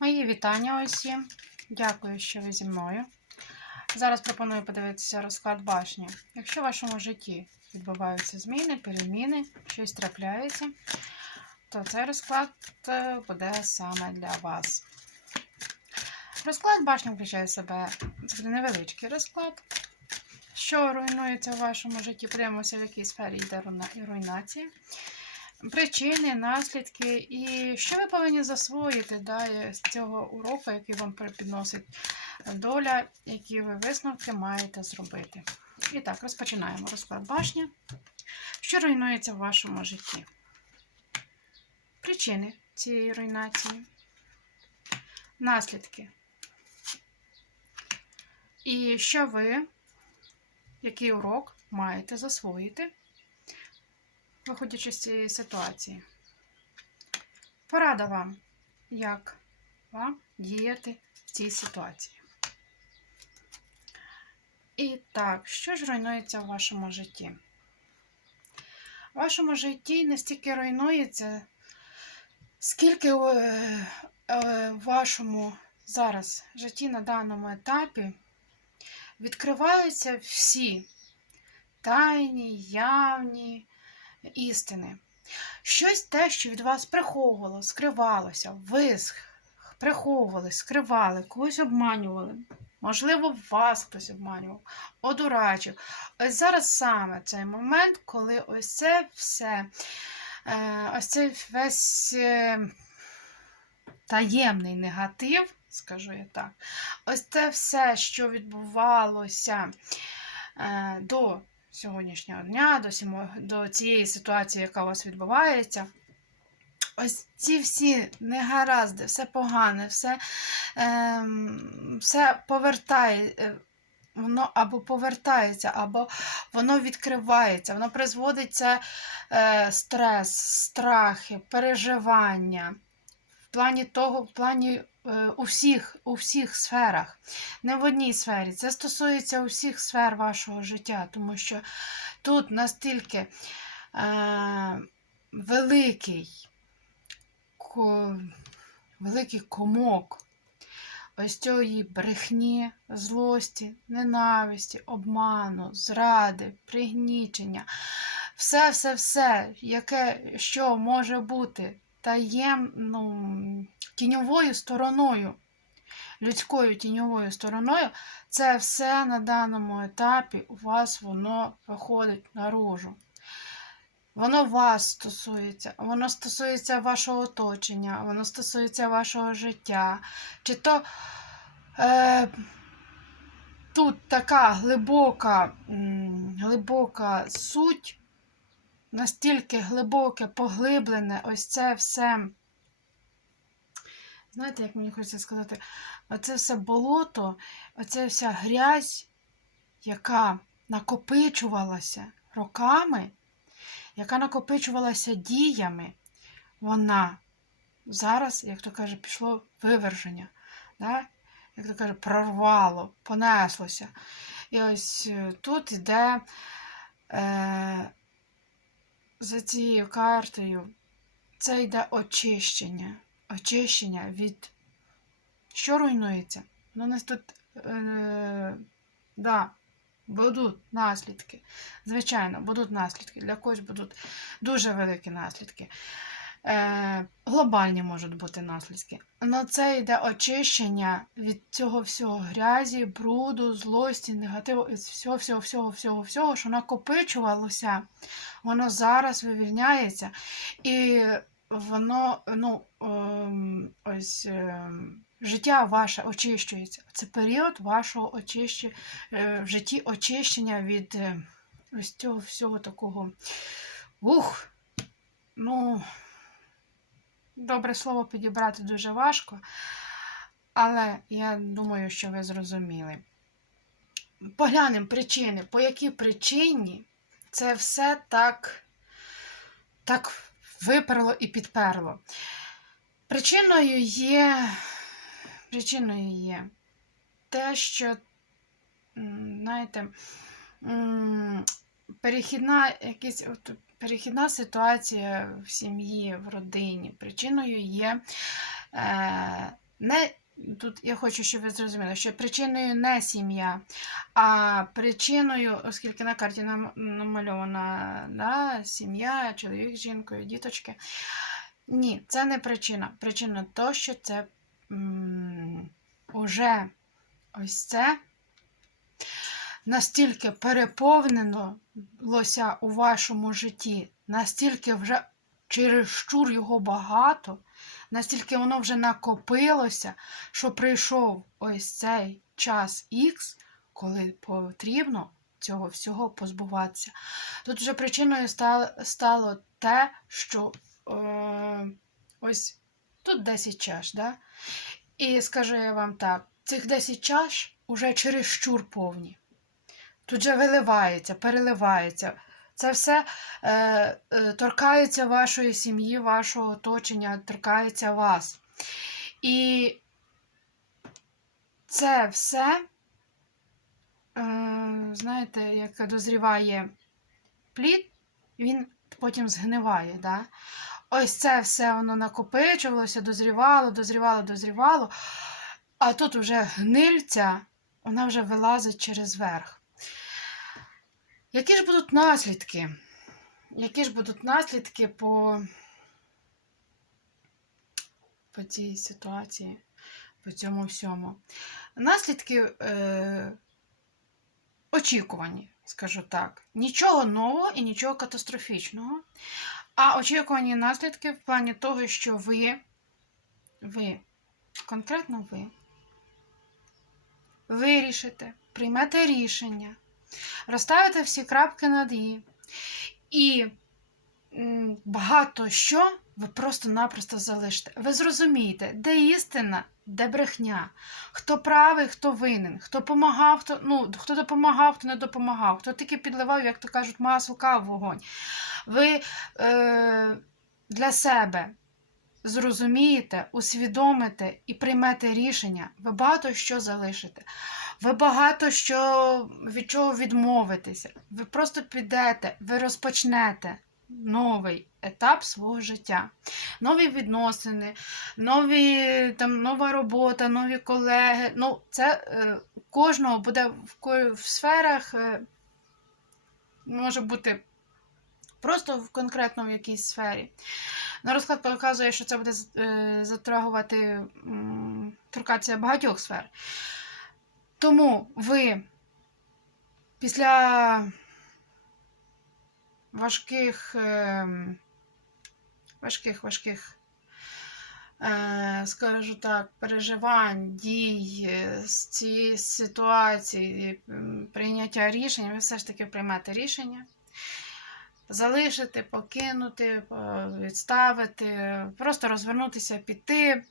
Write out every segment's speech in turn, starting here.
Мої вітання усім. Дякую, що ви зі мною. Зараз пропоную подивитися розклад башні. Якщо в вашому житті відбуваються зміни, переміни, щось трапляється, то цей розклад е, буде саме для вас. Розклад башні включає в себе це невеличкий розклад. Що руйнується в вашому житті? Подивимося, в якій сфері йде руйнація. Причини, наслідки і що ви повинні засвоїти да, з цього уроку, який вам підносить доля, які ви висновки маєте зробити. І так, розпочинаємо розклад башня. Що руйнується в вашому житті? Причини цієї руйнації, наслідки. І що ви, який урок маєте засвоїти? Виходячи з цієї ситуації. Порада вам, як вам діяти в цій ситуації. І так, що ж руйнується в вашому житті? В вашому житті не стільки руйнується, скільки е, е, в вашому зараз житті на даному етапі відкриваються всі тайні, явні істини. Щось те, що від вас приховувало, скривалося, ви сх- приховували, скривали, когось обманювали. Можливо, вас хтось обманював, одурачив. Ось зараз саме цей момент, коли ось це все, е, ось цей весь е, таємний негатив, скажу я так, ось це все, що відбувалося е, до сьогоднішнього дня, до, сімо, до цієї ситуації, яка у вас відбувається. Ось ці всі негаразди, все погане, все, ем, все повертає, е, воно або повертається, або воно відкривається, воно призводить це е, стрес, страхи, переживання. Плані того, в плані е, у, всіх, у всіх сферах, не в одній сфері. Це стосується усіх сфер вашого життя, тому що тут настільки е, великий, ко, великий комок ось цієї брехні, злості, ненависті, обману, зради, пригнічення. Все, все, все, яке що може бути таєм, ну, тіньовою стороною, людською тіньовою стороною, це все на даному етапі у вас воно виходить наружу. Воно вас стосується, воно стосується вашого оточення, воно стосується вашого життя. Чи то е, тут така глибока, глибока суть, настільки глибоке, поглиблене, ось це все. Знаєте, як мені хочеться сказати, оце все болото, оця вся грязь, яка накопичувалася роками, яка накопичувалася діями, вона зараз, як то каже, пішло виверження. Да? Як то каже, прорвало, понеслося. І ось е, тут йде е, за цією картою, це йде очищення. Очищення від що руйнується? Ну, у нас тут е, да, будуть наслідки. Звичайно, будуть наслідки. Для когось будуть дуже великі наслідки. Е, глобальні можуть бути наслідки. Але це йде очищення від цього всього грязі, бруду, злості, негативу, від всього, всього, всього, всього, всього, що накопичувалося, воно зараз вивільняється. І воно, ну, ем, ось. ем, Життя ваше очищується. Це період вашого очищення, в житті очищення від е, ось цього всього такого. Ух, ну, добре слово підібрати дуже важко, але я думаю, що ви зрозуміли. Поглянемо причини, по якій причині це все так, так виперло і підперло. Причиною є, причиною є те, що, знаєте, перехідна, якісь, перехідна ситуація в сім'ї, в родині. Причиною є е, не тут я хочу, щоб ви зрозуміли, що причиною не сім'я, а причиною, оскільки на карті нам намальована да, сім'я, чоловік з жінкою, діточки. Ні, це не причина. Причина то, що це м, уже ось це настільки переповнилося у вашому житті, настільки вже чересчур його багато, настільки воно вже накопилося, що прийшов ось цей час Х, коли потрібно цього всього позбуватися. Тут вже причиною стало, те, що е, ось тут 10 чаш, да? і скажу я вам так, цих 10 чаш уже чересчур повні. Тут же виливається, переливається. Це все е, е, торкається вашої сім'ї, вашого оточення, торкається вас. І це все, е, знаєте, як дозріває плід, він потім згниває. Да? Ось це все воно накопичувалося, дозрівало, дозрівало, дозрівало. А тут вже гнильця, вона вже вилазить через верх. Які ж будуть наслідки? Які ж будуть наслідки по, по цій ситуації, по цьому всьому? Наслідки е, очікувані, скажу так. Нічого нового і нічого катастрофічного. А очікувані наслідки в плані того, що ви, ви, конкретно ви, вирішите, приймете рішення розставите всі крапки над «і». І багато що ви просто-напросто залишите. Ви зрозумієте, де істина, де брехня, хто правий, хто винен, хто помагав, хто ну, хто допомагав, хто не допомагав, хто тільки підливав, як то кажуть, масло в вогонь. Ви е, для себе зрозумієте, усвідомите і приймете рішення, ви багато що залишите. Ви багато що від чого відмовитеся. Ви просто підете, ви розпочнете новий етап свого життя. Нові відносини, нові, там, нова робота, нові колеги. Ну, Це е, кожного буде в, в сферах, е, може бути просто в конкретно в якійсь сфері. На розклад показує, що це буде е, затрагувати торкатися багатьох сфер. Тому ви після важких, ем, важких, важких, е, скажу так, переживань, дій е, з цієї ситуації, прийняття рішень, ви все ж таки приймете рішення. Залишити, покинути, відставити, просто розвернутися, піти.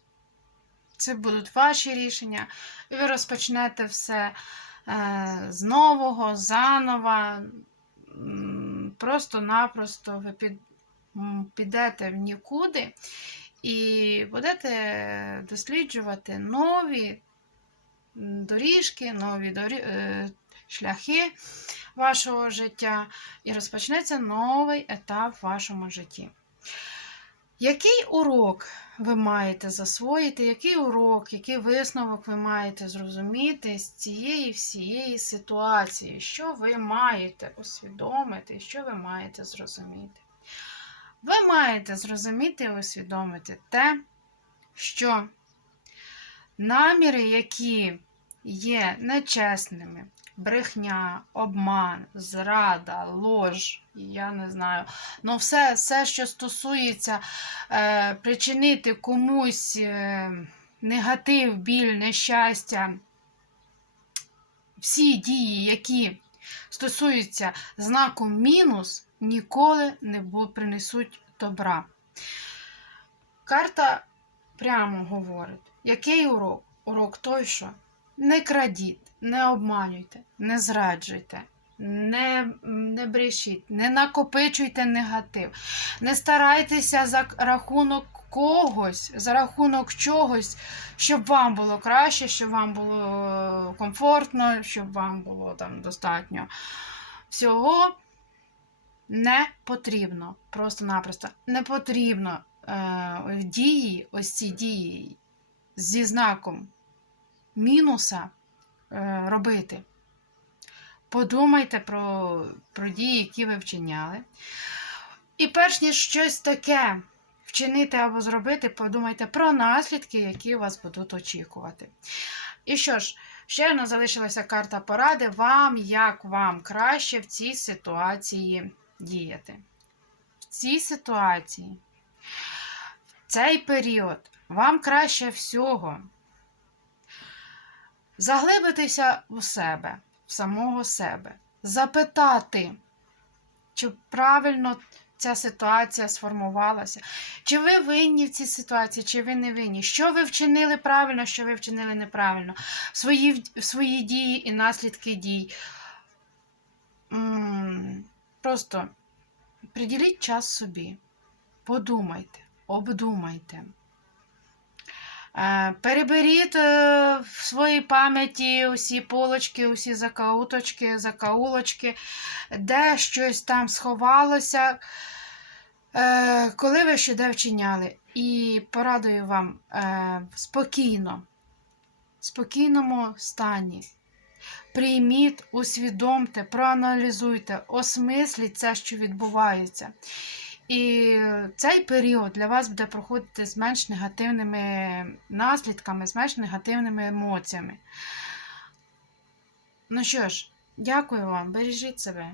Це будуть ваші рішення, і ви розпочнете все е, з нового, заново. Просто-напросто ви під, підете в нікуди і будете досліджувати нові доріжки, нові дорі... Е, шляхи вашого життя, і розпочнеться новий етап в вашому житті. Який урок ви маєте засвоїти, який урок, який висновок ви маєте зрозуміти з цієї всієї ситуації? Що ви маєте усвідомити, що ви маєте зрозуміти? Ви маєте зрозуміти і усвідомити те, що наміри, які є нечесними, брехня, обман, зрада, лож, я не знаю. Ну, все, все що стосується е, причинити комусь е, негатив, біль, нещастя, всі дії, які стосуються знаку мінус, ніколи не принесуть добра. Карта прямо говорить, який урок? Урок той, що не крадіть, не обманюйте, не зраджуйте, не не брешіть, не накопичуйте негатив, не старайтеся за рахунок когось, за рахунок чогось, щоб вам було краще, щоб вам було комфортно, щоб вам було там достатньо всього. Не потрібно, просто-напросто не потрібно е, дії, ось ці дії зі знаком мінуса е, робити. Подумайте про, про дії, які ви вчиняли. І перш ніж щось таке вчинити або зробити, подумайте про наслідки, які вас будуть очікувати. І що ж, ще одна залишилася карта поради вам, як вам краще в цій ситуації діяти. В цій ситуації, в цей період, вам краще всього заглибитися у себе, в самого себе, запитати, чи правильно ця ситуація сформувалася, чи ви винні в цій ситуації, чи ви не винні, що ви вчинили правильно, що ви вчинили неправильно, свої, свої дії і наслідки дій. Просто приділіть час собі, подумайте, обдумайте. Е, Переберіть е, в своїй пам'яті усі полочки, усі закауточки, закаулочки, де щось там сховалося, е, коли ви що де вчиняли. І порадую вам спокійно, в спокійному стані. Прийміть, усвідомте, проаналізуйте, осмисліть це, що відбувається. І цей період для вас буде проходити з менш негативними наслідками, з менш негативними емоціями. Ну що ж, дякую вам, бережіть себе.